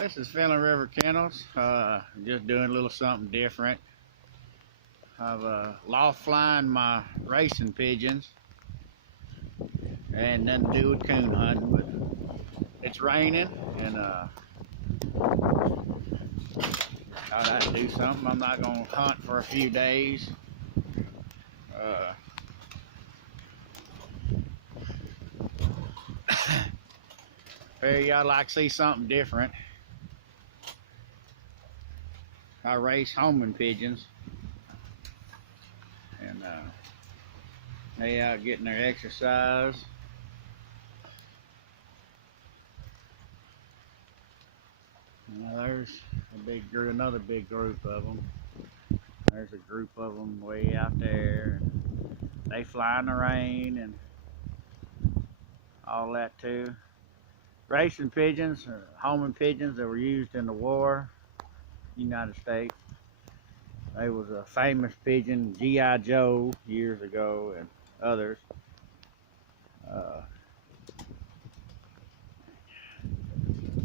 This is Finland River Kennels. Just doing a little something different. I've loft flying my racing pigeons, and nothing to do with coon hunting, but it's raining, and thought I'd do something. I'm not gonna hunt for a few days. Figure y'all like to see something different. I race homing pigeons, and they out getting their exercise. Now there's another big group of them. There's a group of them way out there. They fly in the rain and all that too. Racing pigeons, or homing pigeons that were used in the war, United States. They was a famous pigeon, G.I. Joe, years ago, and others.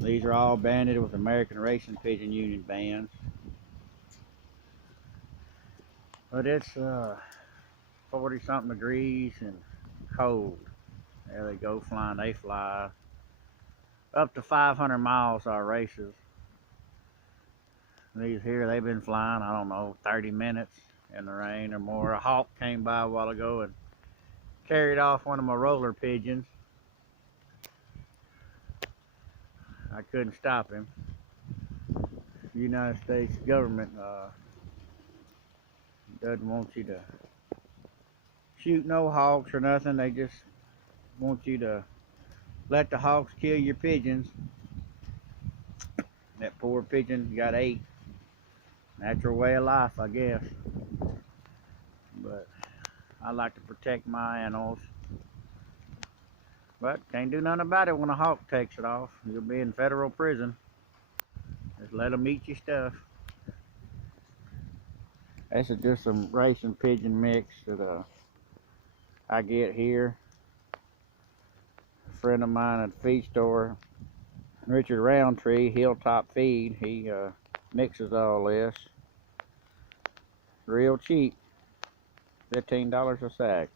These are all banded with American Racing Pigeon Union bands. But it's 40-something degrees and cold. There they go flying. They fly up to 500 miles, our races. These here, they've been flying, I don't know, 30 minutes in the rain or more. A hawk came by a while ago and carried off one of my roller pigeons. I couldn't stop him. The United States government doesn't want you to shoot no hawks or nothing. They just want you to let the hawks kill your pigeons. That poor pigeon got ate. Natural way of life, I guess. But I like to protect my animals. But can't do nothing about it when a hawk takes it off. You'll be in federal prison. Just let them eat your stuff. This is just some racing pigeon mix that I get here. A friend of mine at the feed store, Richard Roundtree, Hilltop Feed, he mixes all this. Real cheap. $15 a sack.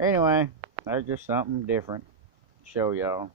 Anyway, there's just something different to show y'all.